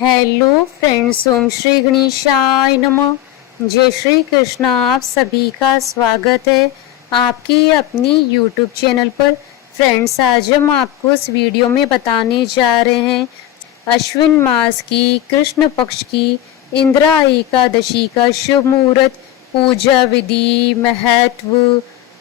Hello friends, ओम श्री गणेशाय नमः। जय श्री कृष्ण। आप सभी का स्वागत है आपकी अपनी यूट्यूब चैनल पर। फ्रेंड्स, आज हम आपको इस वीडियो में बताने जा रहे हैं अश्विन मास की कृष्ण पक्ष की इंदिरा एकादशी का शुभ मुहूर्त, पूजा विधि, महत्व,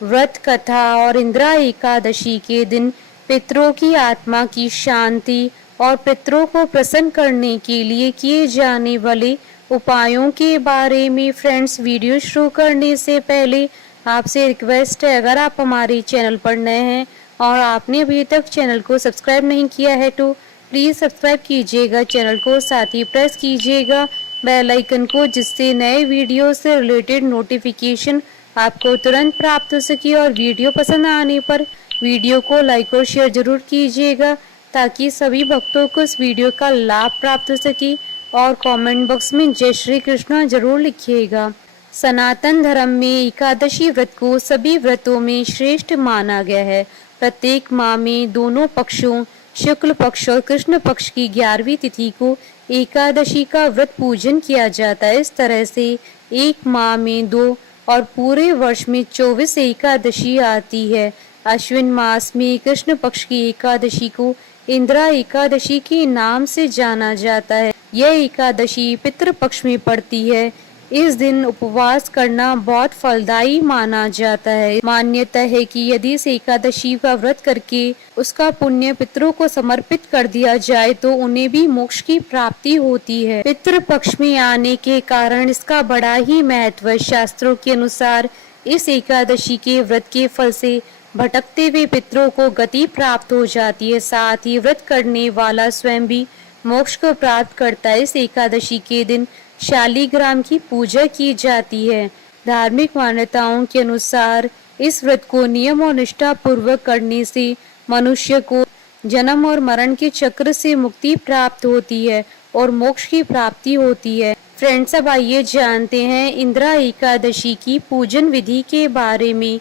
व्रत कथा और इंदिरा एकादशी के दिन पितरों की आत्मा की शांति और पितरों को प्रसन्न करने के लिए किए जाने वाले उपायों के बारे में। फ्रेंड्स, वीडियो शुरू करने से पहले आपसे रिक्वेस्ट है, अगर आप हमारे चैनल पर नए हैं और आपने अभी तक चैनल को सब्सक्राइब नहीं किया है तो प्लीज़ सब्सक्राइब कीजिएगा चैनल को, साथ ही प्रेस कीजिएगा बेल आइकन को, जिससे नए वीडियो से रिलेटेड नोटिफिकेशन आपको तुरंत प्राप्त हो सके। और वीडियो पसंद आने पर वीडियो को लाइक और शेयर जरूर कीजिएगा ताकि सभी भक्तों को इस वीडियो का लाभ प्राप्त हो सके। और कमेंट बॉक्स में जय श्री कृष्ण जरूर लिखिएगा। सनातन धर्म में एकादशी व्रत को सभी व्रतों में श्रेष्ठ माना गया है। प्रत्येक माह में दोनों पक्षों शुक्ल पक्ष और कृष्ण पक्ष की 11वीं तिथि को एकादशी का व्रत पूजन किया जाता है। इस तरह से एक माह में 2 और पूरे वर्ष में 24 एकादशी आती है। अश्विन मास में कृष्ण पक्ष की एकादशी को इंदिरा एकादशी के नाम से जाना जाता है। यह एकादशी पितृ पक्ष में पड़ती है। इस दिन उपवास करना बहुत फलदायी माना जाता है। मान्यता है कि यदि इस एकादशी का व्रत करके उसका पुण्य पितरों को समर्पित कर दिया जाए तो उन्हें भी मोक्ष की प्राप्ति होती है। पितृ पक्ष में आने के कारण इसका बड़ा ही महत्व है। शास्त्रों के अनुसार इस एकादशी के व्रत के फल से भटकते हुए पितरों को गति प्राप्त हो जाती है। साथ ही व्रत करने वाला स्वयं भी मोक्ष को प्राप्त करता है। इस एकादशी के दिन शालिग्राम की पूजा की जाती है। धार्मिक मान्यताओं के अनुसार इस व्रत को नियम और निष्ठा पूर्वक करने से मनुष्य को जन्म और मरण के चक्र से मुक्ति प्राप्त होती है और मोक्ष की प्राप्ति होती है। फ्रेंड्स, अब आइए जानते हैं इंदिरा एकादशी की पूजन विधि के बारे में।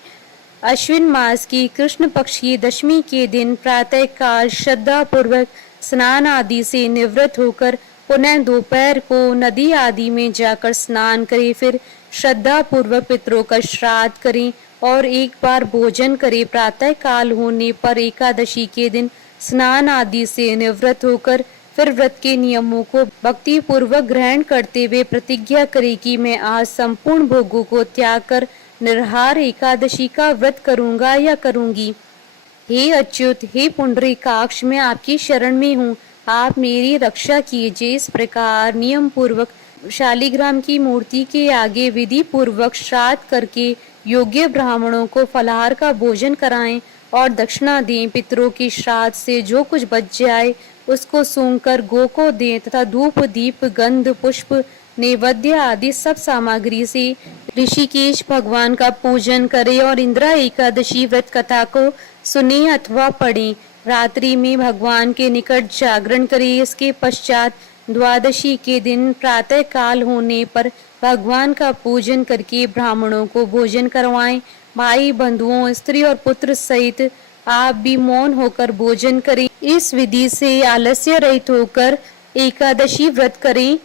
अश्विन मास की कृष्ण पक्ष की दशमी के दिन प्रातः काल श्रद्धा पूर्वक स्नान आदि से निवृत्त होकर पुनः दोपहर को नदी आदि में जाकर स्नान करें। फिर श्रद्धा पूर्वक पितरों का श्राद्ध करें और एक बार भोजन करें। प्रातः काल होने पर एकादशी के दिन स्नान आदि से निवृत्त होकर फिर व्रत के नियमों को भक्ति पूर्वक ग्रहण करते हुए प्रतिज्ञा करें कि मैं आज संपूर्ण भोगों को त्याग कर निराहार एकादशी का व्रत करूंगा या करूंगी। हे अच्युत, हे पुंडरीकाक्ष, मैं आपकी शरण में हूँ, आप मेरी रक्षा कीजिए। इस प्रकार नियम पूर्वक शालिग्राम की मूर्ति के आगे विधि पूर्वक श्राद्ध करके योग्य ब्राह्मणों को फलाहार का भोजन कराएं और दक्षिणा दें। पितरों के श्राद्ध से जो कुछ बच जाए उसको सूंघकर गो को दें तथा धूप दीप गंध पुष्प नैवेद्य आदि सब सामग्री से ऋषिकेश भगवान का पूजन करें और इंदिरा एकादशी व्रत कथा को सुने अथवा पढ़ें। रात्रि में भगवान के निकट जागरण करें। इसके पश्चात द्वादशी के दिन प्रातः काल होने पर भगवान का पूजन करके ब्राह्मणों को भोजन करवाएं। भाई बंधुओं, स्त्री और पुत्र सहित आप भी मौन होकर भोजन करें। इस विधि से आलस्य रहित होकर एकादशी व्रत करें।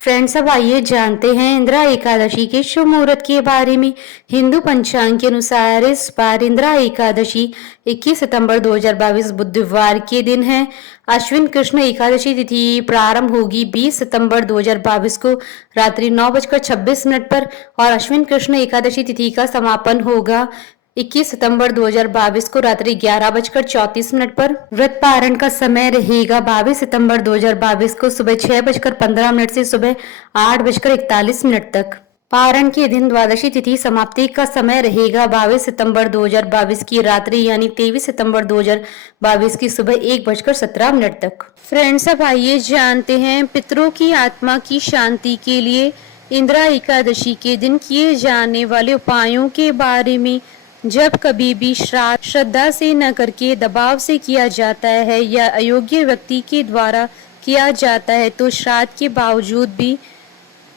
फ्रेंड्स, अब आइए जानते हैं इंदिरा एकादशी के शुभ मुहूर्त के बारे में। हिंदू पंचांग के अनुसार इस बार इंदिरा एकादशी 21 सितंबर 2022 बुधवार के दिन है। अश्विन कृष्ण एकादशी तिथि प्रारंभ होगी 20 सितंबर 2022 को रात्रि 9:26 पर और अश्विन कृष्ण एकादशी तिथि का समापन होगा 21 सितंबर 2022 को रात्रि 11:34 पर। व्रत पारण का समय रहेगा 22 सितंबर 2022 को सुबह 6:15 से सुबह 8:41 तक। पारण के दिन द्वादशी तिथि समाप्ति का समय रहेगा 22 सितंबर 2022 की रात्रि यानी 23 सितंबर 2022 की सुबह 1:17 तक। फ्रेंड्स, अब आइए जानते हैं पितरों की आत्मा की शांति के लिए इंदिरा एकादशी के दिन किए जाने वाले उपायों के बारे में। जब कभी भी श्राद्ध श्रद्धा से न करके दबाव से किया जाता है या अयोग्य व्यक्ति के द्वारा किया जाता है तो श्राद्ध के बावजूद भी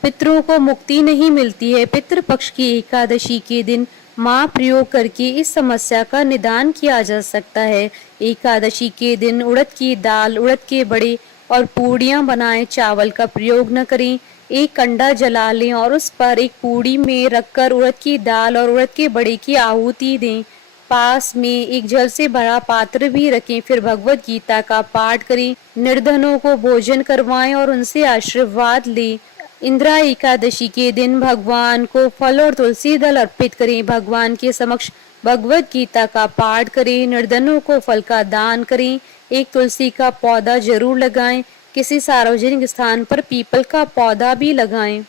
पितरों को मुक्ति नहीं मिलती है। पितृपक्ष की एकादशी के दिन मां प्रयोग करके इस समस्या का निदान किया जा सकता है। एकादशी के दिन उड़द की दाल, उड़द के बड़े और पूड़ियाँ बनाएं, चावल का प्रयोग न करें। एक कंडा जला लें और उस पर एक पूड़ी में रखकर उड़द की दाल और उड़द के बड़े की आहुति दें। पास में एक जल से भरा पात्र भी रखें। फिर भगवत गीता का पाठ करें, निर्धनों को भोजन करवाएं और उनसे आशीर्वाद लें। इंदिरा एकादशी के दिन भगवान को फल और तुलसी दल अर्पित करें। भगवान के समक्ष भगवत गीता का पाठ करें, निर्धनों को फल का दान करें। एक तुलसी का पौधा जरूर लगाएं। किसी सार्वजनिक स्थान पर पीपल का पौधा भी लगाएं।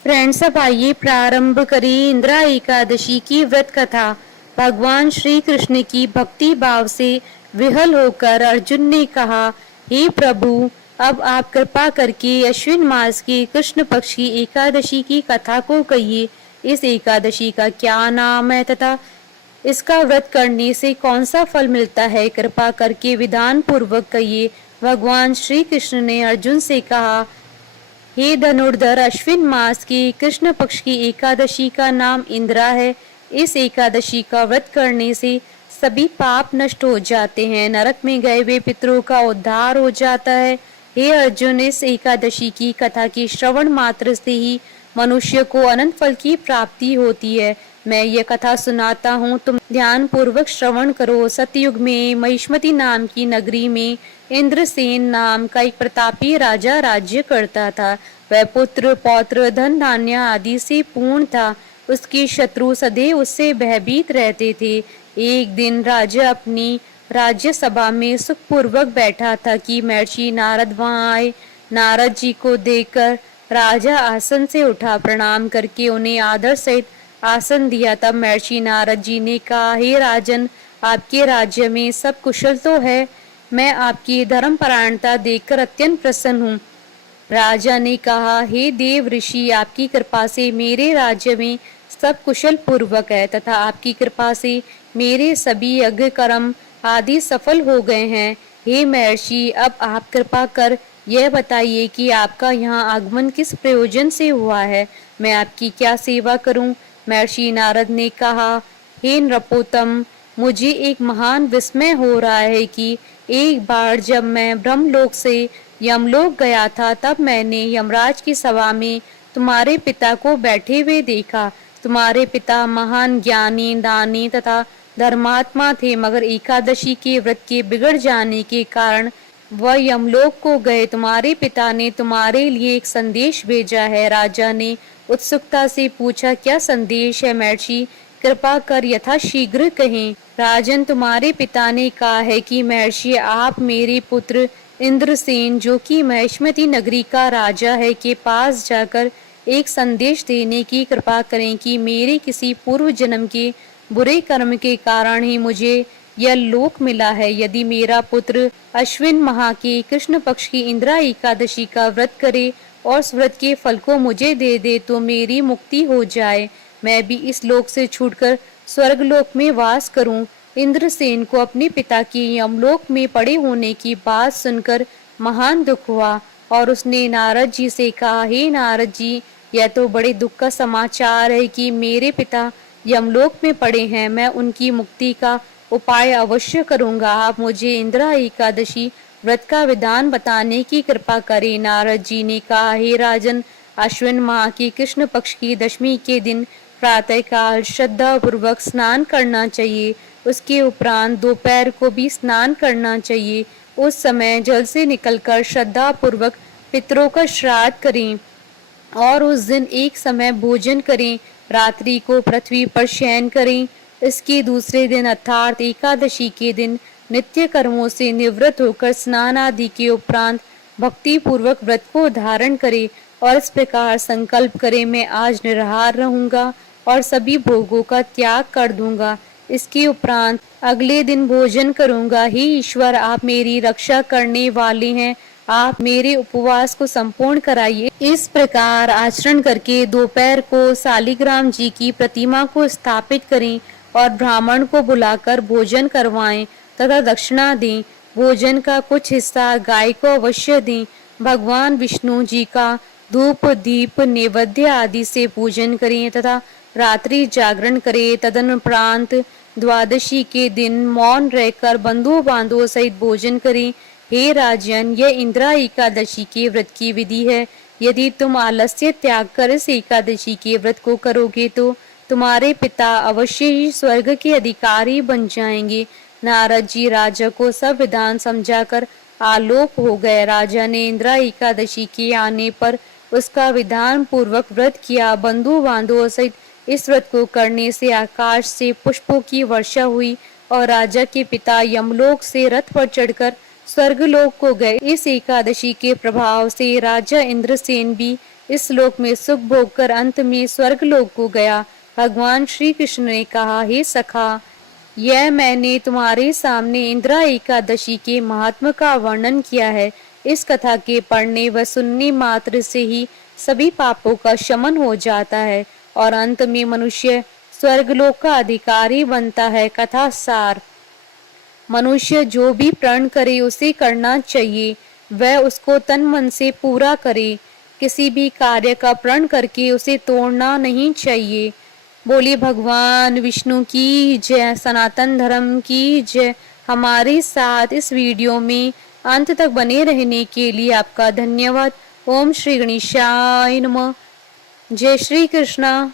फ्रेंड्स, अब आइए प्रारंभ करें इंदिरा एकादशी की व्रत कथा। भगवान श्री कृष्ण की भक्ति भाव से विहल होकर अर्जुन ने कहा, हे प्रभु, अब आप कृपा करके अश्विन मास की कृष्ण पक्ष की एकादशी की कथा को कहिए। इस एकादशी का क्या नाम है तथा इसका व्रत करने से कौन सा फल मिलता है, कृपा करके विधान पूर्वक कहिए। भगवान श्री कृष्ण ने अर्जुन से कहा, हे धनुर्धर, अश्विन मास की कृष्ण पक्ष की एकादशी का नाम इंदिरा है। इस एकादशी का व्रत करने से सभी पाप नष्ट हो जाते हैं, नरक में गए हुए पितरों का उद्धार हो जाता है। हे अर्जुन, इस एकादशी की कथा की श्रवण मात्र से ही मनुष्य को अनंत फल की प्राप्ति होती है। मैं ये कथा सुनाता हूँ, तुम ध्यान पूर्वक श्रवण करो। सतयुग में महिष्मती नाम की नगरी में इंद्रसेन नाम का एक प्रतापी राजा राज्य करता था। वह पुत्र पौत्र धन धान्य आदि से पूर्ण था। उसके शत्रु सदैव उससे भयभीत रहते थे। एक दिन राजा अपनी राज्य सभा में सुखपूर्वक बैठा था कि महर्षि नारद वहां आए। नारद जी को देखकर राजा आसन से उठा, प्रणाम करके उन्हें आदर सहित आसन दिया। तब महर्षि नारद जी ने कहा, हे राजन, आपके राज्य में सब कुशल तो है? मैं आपकी धर्मपरायणता देखकर अत्यंत प्रसन्न हूँ। राजा ने कहा, हे देव ऋषि, आपकी कृपा से मेरे राज्य में सब कुशल पूर्वक है तथा आपकी कृपा से मेरे सभी यज्ञ कर्म आदि सफल हो गए हैं। हे महर्षि, अब आप कृपा कर यह बताइए कि आपका यहाँ आगमन किस प्रयोजन से हुआ है, मैं आपकी क्या सेवा करूं? महर्षि नारद ने कहा, हे नृपोत्तम, मुझे एक महान विस्मय हो रहा है कि एक बार जब मैं ब्रह्मलोक से यमलोक गया था, तब मैंने यमराज की सभा में तुम्हारे पिता को बैठे हुए देखा। तुम्हारे पिता महान ज्ञानी, दानी तथा धर्मात्मा थे, मगर एकादशी के व्रत के बिगड़ जाने के कारण वह यमलोक को गए। तुम्हारे पिता ने तुम्हारे लिए एक संदेश भेजा है। राजा ने उत्सुकता से पूछा, क्या संदेश है महर्षि? कृपा कर यथाशीघ्र कहें। राजन, तुम्हारे पिता ने कहा है कि महर्षि, आप मेरे पुत्र इंद्रसेन, जो कि महिष्मती नगरी का राजा है, के पास जाकर एक संदेश देने की कृपा करें कि मेरे किसी पूर्व जन्म के बुरे कर्म के कारण ही मुझे यह लोक मिला है। यदि मेरा पुत्र अश्विन माह की कृष्ण पक्ष की इंदिरा एकादशी का व्रत करे और उस व्रत के फल को मुझे दे दे तो मेरी मुक्ति हो जाए, मैं भी इस लोक से छूटकर स्वर्गलोक में वास करूं। इंद्रसेन को अपने पिता की यमलोक में पड़े होने की बात सुनकर महान दुख हुआ और उसने नारद जी से कहा, हे नारद जी, यह तो बड़े दुख का समाचार है कि मेरे पिता यमलोक में पड़े हैं। मैं उनकी मुक्ति का उपाय अवश्य करूंगा। आप मुझे इंदिरा एकादशी व्रत का विधान बताने की कृपा करें। नारद जी ने कहा, हे राजन, अश्विन माह की कृष्ण पक्ष की दशमी के दिन प्रातः काल श्रद्धा पूर्वक स्नान करना चाहिए। उसके उपरांत दोपहर को भी स्नान करना चाहिए। उस समय जल से निकलकर श्रद्धा पूर्वक पितरों का श्राद्ध करें और उस दिन एक समय भोजन करें। रात्रि को पृथ्वी पर शयन करें। इसके दूसरे दिन अर्थात एकादशी के दिन नित्य कर्मों से निवृत्त होकर स्नान आदि के उपरांत भक्ति पूर्वक व्रत को धारण करें और इस प्रकार संकल्प करें, मैं आज निराहार रहूंगा और सभी भोगों का त्याग कर दूंगा। इसके उपरांत अगले दिन भोजन करूंगा। हे ईश्वर, आप मेरी रक्षा करने वाले हैं, आप मेरे उपवास को संपूर्ण कराइए। इस प्रकार आचरण करके दोपहर को शालिग्राम जी की प्रतिमा को स्थापित करें और ब्राह्मण को बुलाकर भोजन करवाएं तथा दक्षिणा दें। भोजन का कुछ हिस्सा गाय को अवश्य दें। भगवान विष्णु जी का धूप दीप नैवेद्य आदि से पूजन करें तथा रात्रि जागरण करें। तदनुपरांत द्वादशी के दिन मौन रहकर बंधु बांधवों सहित भोजन करें। हे राजन, यह इंद्रा एकादशी के व्रत की विधि है। यदि तुम आलस्य त्याग कर इस एकादशी के व्रत को करोगे तो तुम्हारे पिता अवश्य ही स्वर्ग के अधिकारी बन जाएंगे। नारद जी राजा को सब विधान समझाकर आलोक हो गए। राजा ने इंद्रा एकादशी के आने पर उसका विधान पूर्वक व्रत किया। बंधु बांधवों सहित इस व्रत को करने से आकाश से पुष्पों की वर्षा हुई और राजा के पिता यमलोक से रथ पर चढ़कर स्वर्गलोक को गए। इस एकादशी के प्रभाव से राजा इंद्रसेन भी इस लोक में सुख भोग कर अंत में स्वर्गलोक को गया। भगवान श्री कृष्ण ने कहा, हे सखा, यह मैंने तुम्हारे सामने इंद्रा एकादशी के महात्म का वर्णन किया है। इस कथा के पढ़ने व सुनने मात्र से ही सभी पापों का शमन हो जाता है और अंत में मनुष्य स्वर्गलोक का अधिकारी बनता है। कथा सार: मनुष्य जो भी प्रण करे उसे करना चाहिए, वह उसको तन मन से पूरा करे। किसी भी कार्य का प्रण करके उसे तोड़ना नहीं चाहिए। बोलिए भगवान विष्णु की जय, सनातन धर्म की जय। हमारे साथ इस वीडियो में अंत तक बने रहने के लिए आपका धन्यवाद। ओम श्री गणेशाय नमः। जय श्री कृष्णा।